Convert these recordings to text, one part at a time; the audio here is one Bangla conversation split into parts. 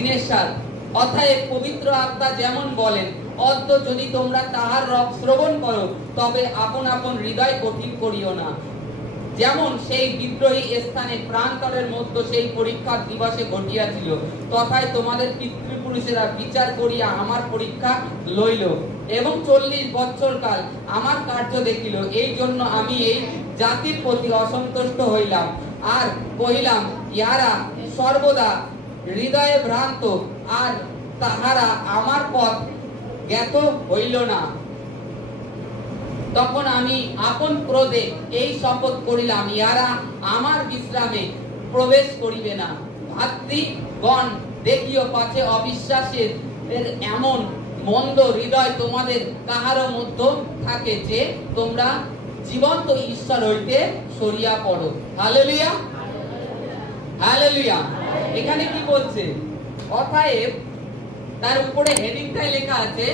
দিনের সার। অতএব পবিত্র আত্মা যেমন বলেন, অদ্য যদি তোমরা তাহার শ্রবণ করো, তবে আপন আপন হৃদয় কঠিন করিও না। যেমন সেই বিদ্রোহী স্থানে প্রান্তরের মধ্যে সেই পরীক্ষার দিবসে ঘটিয়াছিল, তথায় তোমাদের পিতৃপুরুষেরা বিচার করিয়া আমার পরীক্ষা লইল এবং 40 বৎসর কাল আমার কার্য দেখিল। এই জন্য আমি এই জাতির প্রতি অসন্তুষ্ট হইলাম আর কহিলাম, ইহারা সর্বদা হৃদয়ে ভ্রান্ত, আর তাহারা আমার পথ জ্ঞাত হইল না। তখন আমি আপন ক্রোধে এই শপথ করিলাম, ইহারা আমার বিশ্রামে প্রবেশ করিবে না। ভাতৃগণ, দেখিও পাছে অবিশ্বাসের এমন মন্দ হৃদয় তোমাদের কাহারও মধ্যে থাকে, যে তোমরা জীবন্ত ঈশ্বর হইতে সরিয়া পড়ো। Hallelujah, hallelujah. এখানে কি বলছে? অতএব তার উপরে হেডিংটাই লেখা আছে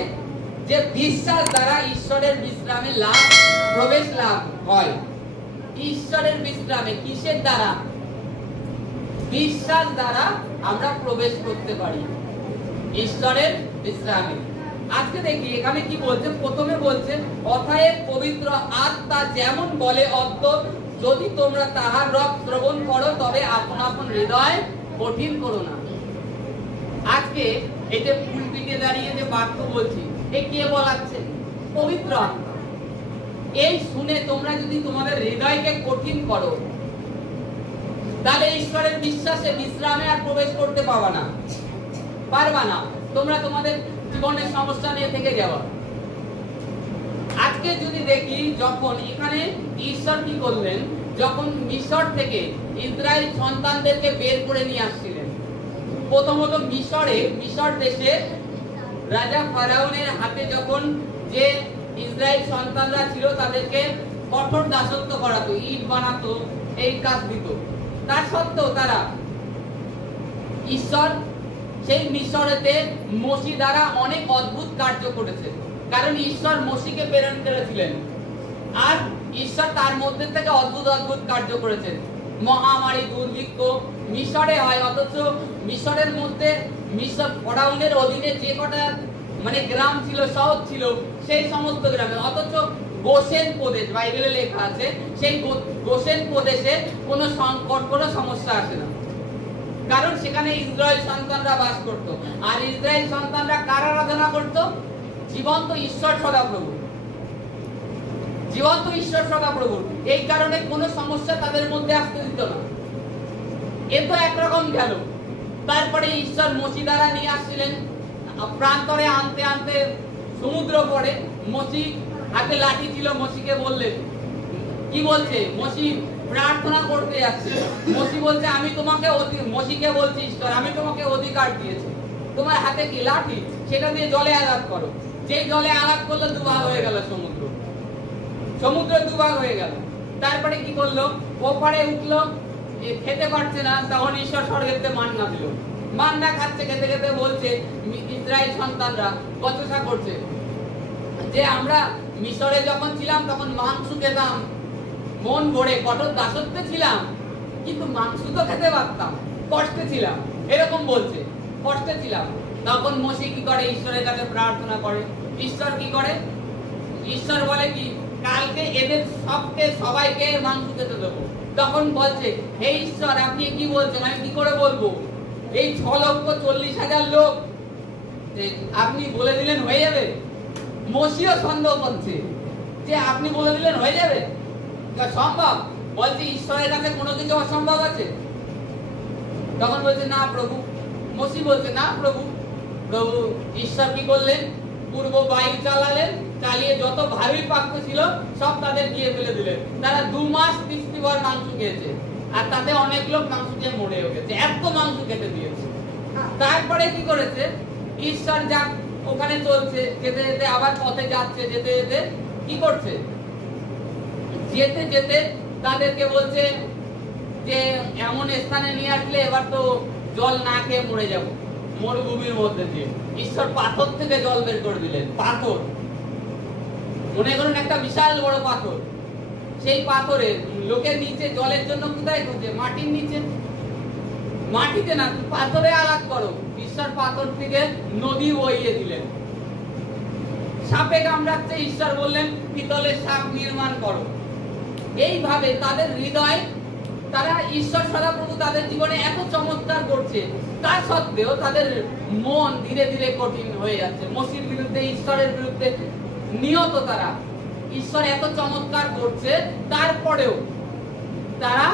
যে বিশ্বাস দ্বারা ঈশ্বরের বিশ্রামে প্রবেশ লাভ হয়। ঈশ্বরের বিশ্রামে কিসের দ্বারা? বিশ্বাস দ্বারা আমরা প্রবেশ করতে পারি ঈশ্বরের বিশ্রামে। আজকে দেখি এখানে কি বলছে। প্রথমে বলছে, অতএব পবিত্র আত্মা যেমন বলে, অদ্য যদি তোমরা তাহার রব শ্রবণ করো, তবে আপন আপন হৃদয় কঠিন করো না। আজকে এই যে পুলপিটে দাঁড়িয়ে যে বাক্য বলছি, এ কে বলাচ্ছে? পবিত্র আত্মা। এই শুনে তোমরা যদি তোমাদের হৃদয়কে কঠিন করো, তাহলে ঈশ্বরের বিশ্বাসে বিশ্রামে আর প্রবেশ করতে পারবা না। তোমরা তোমাদের জীবনের সমস্যা নিয়ে থেকে যাওয়া। আজকে যদি দেখি, যখন এখানে ঈশ্বর কি করলেন, যখন মিশর থেকে ইসরায়েল সন্তানদেরকে বের করে নিয়ে আসছিলেন, প্রথমত মিশর দেশে রাজা ফারাউনের হাতে যখন যে ইসরায়েল সন্তানরা ছিল, তাদেরকে কঠোর দাসত্ব করাতো, ইট বানাতো, এই কাজ দিত। তার সত্ত্বেও তারা ঈশ্বর সেই মিশরেতে মোশি দ্বারা অনেক অদ্ভুত কার্য করেছে, কারণ ঈশ্বর মোশিকে প্রেরণ করেছিলেন আর ঈশ্বর তার মধ্যে থেকে অদ্ভুত অদ্ভুত কার্য করেছেন। মহামারী, দুর্ভিক্ষ মিশরে হয়, অথচ মিশরের মধ্যে মিশর ফরাউনের অধীনে যে কটা গ্রাম ছিল, শহর ছিল, সেই সমস্ত গ্রামে, অথচ গোশেন প্রদেশ, বাইবেলে লেখা আছে, সেই গোশেন প্রদেশে কোনো সংকট, কোনো সমস্যা আসে না, কারণ সেখানে ইসরায়েল সন্তানরা বাস করত। আর ইসরায়েল সন্তানরা কার আরাধনা করত? জীবন্ত ঈশ্বর সদাপ্রভু, জীবন্ত ঈশ্বর সদাপ্রভু। এই কারণে কোনো সমস্যা তাদের মধ্যে আসতে দিত না। এ তো একরকম গেল। তারপরে ঈশ্বর মোশি দ্বারা নিয়ে আসছিলেন, প্রান্তরে আনতে আনতে সমুদ্র পড়ে, মোশি হাতে লাঠি ছিল, মোশিকে বললেন, কি বলছে? মোশি প্রার্থনা করতে যাচ্ছে। মোশি বলছে, আমি তোমাকে, মোশিকে বলছি ঈশ্বর, আমি তোমাকে অধিকার দিয়েছি, তোমার হাতে কি লাঠি, সেটা দিয়ে জলে আঘাত করো। যেই জলে আঘাত করলো, দুভাগ হয়ে গেল সমুদ্র দুভাগ হয়ে গেল। তারপরে কি করলো? ওপারে উঠলো, খেতে পারছে না, তখন ঈশ্বর স্বর্গেতে মান্না দিল। মান্না খাচ্ছে, খেতে খেতে বলছে ইসরায়েল সন্তানরা বচসা করছে যে আমরা মিশরে যখন ছিলাম তখন মাংস খেতাম মন ভরে, কঠোর দাসত্বে ছিলাম, কিন্তু মাংস তো খেতে পারতাম, কষ্টে ছিলাম, এরকম বলছে, কষ্টে ছিলাম। তখন মোশি কি করে? ঈশ্বরের কাছে প্রার্থনা করে। ঈশ্বর কি করে? ঈশ্বর বলে কি, কালকে এদের সবাইকে মাংস খেতে দেবো। তখন বলছে, হে ঈশ্বর, আপনি কি বলছেন? আমি কি করে বলবো? এই 6,40,000 লোক আপনি বলে দিলেন হয়ে যাবে? মোশিও সন্দেহ করছে যে আপনি বলে দিলেন হয়ে যাবে, সম্ভব? বলছে ঈশ্বরের কাছে কোনো কিছু অসম্ভব আছে? তখন বলছে, না প্রভু। মোশি বলছে, না প্রভু। ঈশ্বর কি করলেন? পূর্ব বায়ু চালালেন, চালিয়ে যত ভারী পাক্য ছিল সব তাদের দিয়ে ফেলে দিলেন। তারা 2 মাস তৃপ্তিভর মাংস খেয়েছে, আর তাতে অনেক লোক মাংস খেয়ে মরেও গেছে, এত মাংস খেতে দিয়েছে। তারপরে কি করেছে? ঈশ্বর যাক ওখানে চলছে, যেতে যেতে আবার পথে যাচ্ছে, যেতে যেতে কি করছে? যেতে যেতে তাদেরকে বলছে যে এমন স্থানে নিয়ে আসলে এবার তো জল না খেয়ে মরে যাবো, মরুভূমির মধ্যে দিয়ে। ঈশ্বর পাথর থেকে জল বের করে দিলেন। পাথর, মনে করুন একটা বিশাল বড় পাথর, সেই পাথরে লোকের নিচে জলের জন্য কোথায় খুঁজে? মাটির নিচে। মাটিতে না, পাথরে আঘাত করো। ঈশ্বর পাথর থেকে নদী বইয়ে দিলেন। সাপে কামড়াচ্ছে, ঈশ্বর বললেন পিতলের সাপ নির্মাণ করো। এইভাবে তাদের হৃদয়, তারা ঈশ্বর সদাপ্রভু তাদের জীবনে এত চমৎকার করছে, তা সত্ত্বেও তাদের মন ধীরে ধীরে কঠিন হয়ে যাচ্ছে। মসির বিরুদ্ধে, ঈশ্বরের বিরুদ্ধে নিয়ত তারা। ঈশ্বর এত চমৎকার করছে, তারপরেও তারা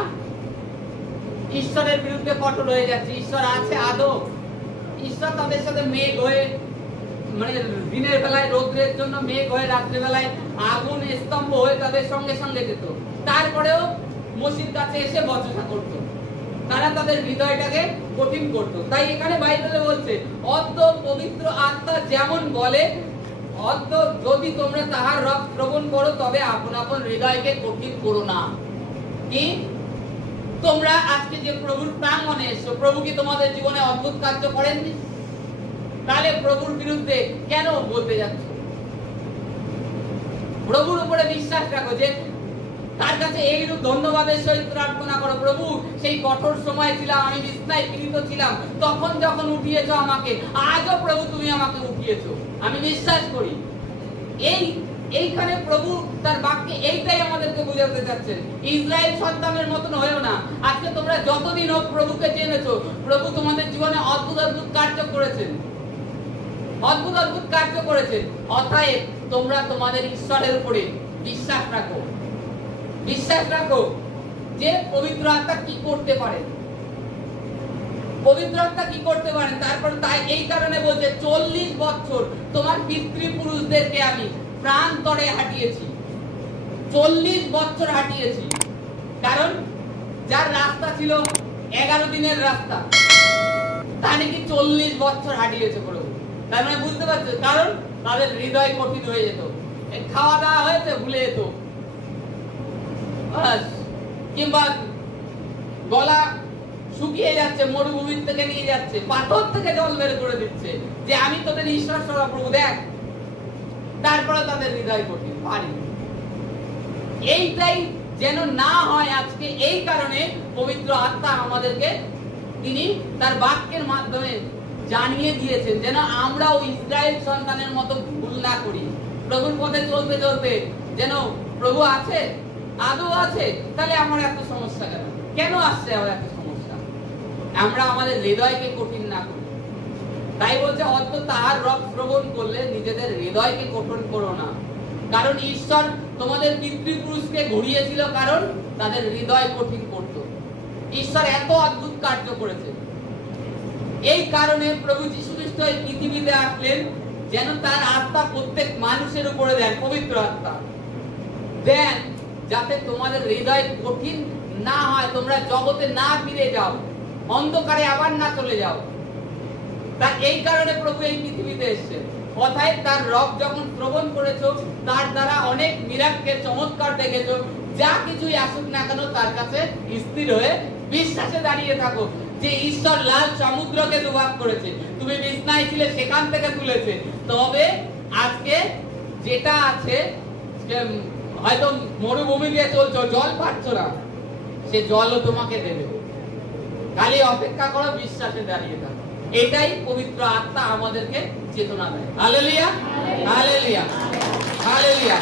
ঈশ্বরের বিরুদ্ধে কঠোর হয়ে যাচ্ছে। ঈশ্বর আছে আদৌ? ঈশ্বর তাদের সাথে মেঘ হয়ে, মানে দিনের বেলায় রৌদ্রের জন্য মেঘ হয়ে, রাত্রে বেলায় আগুন স্তম্ভ হয়ে তাদের সঙ্গে সঙ্গে যেত, তারপরেও মসির কাছে এসে বচসা করতো। তারা তাদের হৃদয়টাকে কঠিন করতো। তাই এখানে বাইবেলে বলছে, অদ্য পবিত্র আত্মা যেমন বলে, অদ্য যদি তোমরা তাহার রব শ্রবণ করো, তবে আপন আপন হৃদয়কে কঠিন করো না। কি তোমরা আজকে যে প্রভুর প্রাঙ্গণে এসছো, প্রভু কি তোমাদের জীবনে অদ্ভুত কার্য করেননি? তাহলে প্রভুর বিরুদ্ধে কেন বলতে যাচ্ছ? প্রভুর উপরে বিশ্বাস রাখো, যে তার কাছে এইরূপ ধন্যবাদের সহিত প্রার্থনা করো, প্রভু সেই কঠোর সময় ছিলাম, আমি বিছনায় পীড়িত ছিলাম, তখন যখন উঠিয়েছো আমাকে, আজও প্রভু তুমি আমাকে উঠিয়েছো, আমি বিশ্বাস করি। এইখানে প্রভু তার বাক্যে এইটাই আমাদেরকে বুঝাতে চাচ্ছেন, ইসরায়েল সন্তানের মতন হয়েও না। আজকে তোমরা যতদিন হোক প্রভুকে জেনেছো, প্রভু তোমাদের জীবনে অদ্ভুত অদ্ভুত কার্য করেছেন, অদ্ভুত অদ্ভুত কার্য করেছেন। অতএব তোমরা তোমাদের ঈশ্বরের উপরে বিশ্বাস রাখো, বিশ্বাস রাখো যে পবিত্র আত্মা কি করতে পারেন, পবিত্র আত্মা কি করতে পারেন। তারপর তাই এই কারণে বলছে, 40 বছর তোমার পিতৃপুরুষদেরকে আমি প্রান্তরে হাঁটিয়েছি, 40 বছর হাঁটিয়েছি। কারণ যার রাস্তা ছিল 11 দিনের রাস্তা, তা নাকি 40 বছর হাঁটিয়েছে প্রভু। তার মানে বুঝতে পারছো, কারণ তাদের হৃদয় কঠিন হয়ে যেত, খাওয়া দাওয়া হয়েছে ভুলে যেত, কিংবা গলা শুকিয়ে যাচ্ছে, মরুভূমির থেকে নিয়ে যাচ্ছে, পাথর থেকে জল বের করে দিচ্ছে, যে আমি তোদের ঈশ্বর সদাপ্রভু দেখ। তারপরে তাদের হৃদয় কঠিন, পারি। এইটাই যেন না হয় আজকে, এই কারণে পবিত্র আত্মা আমাদেরকে তিনি তার বাক্যের মাধ্যমে জানিয়ে দিয়েছেন, যেন আমরা ওই ইসরায়েল সন্তানের মতো ভুল না করি। প্রভুর পথে চলতে চলতে যেন প্রভু আছে, আদৌ আছে, তাহলে আমার এত সমস্যা কেন, কেন আসছে আমার এত সমস্যা? আমরা আমাদের হৃদয়কে কঠিন না করি। তাই বলছে, অত তাহার রব শ্রবণ করলে নিজেদের হৃদয়কে কঠিন করো না। কারণ ঈশ্বর তোমাদের পিতৃপুরুষকে ঘুরিয়েছিল, কারণ তাদের হৃদয় কঠিন করত। ঈশ্বর এত অদ্ভুত কার্য করেছে, এই কারণে প্রভু যীশু খ্রিস্ট এই পৃথিবীতে আসলেন, যেন তার আত্মা প্রত্যেক মানুষের উপরে দেন, পবিত্র আত্মা দেন, যাতে তোমাদের হৃদয় কঠিন না হয়, তোমরা জগতে না ফিরে যাও, অন্ধকারে আবার না চলে যাও। তা এই কারণে প্রভু এই পৃথিবীতে এসেছেন। অতএব তার রব যখন শ্রবণ করেছো, তার দ্বারা অনেক মিরাক্কেল চমৎকার দেখেছো, যা কিছুই আসুক না কেন তার কাছে স্থির হয়ে বিশ্বাসে দাঁড়িয়ে থাকো, যে ঈশ্বর লাল সমুদ্রকে দুভাগ করেছে, তুমি বিছনায় ছিলে সেখান থেকে তুলেছে। তবে আজকে যেটা আছে, হয়তো মরুভূমি দিয়ে চলছো, জল পাচ্ছ না, সে জলও তোমাকে দেবে, খালি অপেক্ষা করো, বিশ্বাসে দাঁড়িয়ে থাকো। এটাই পবিত্র আত্মা আমাদেরকে চেতনা দেয়। Hallelujah, hallelujah, hallelujah.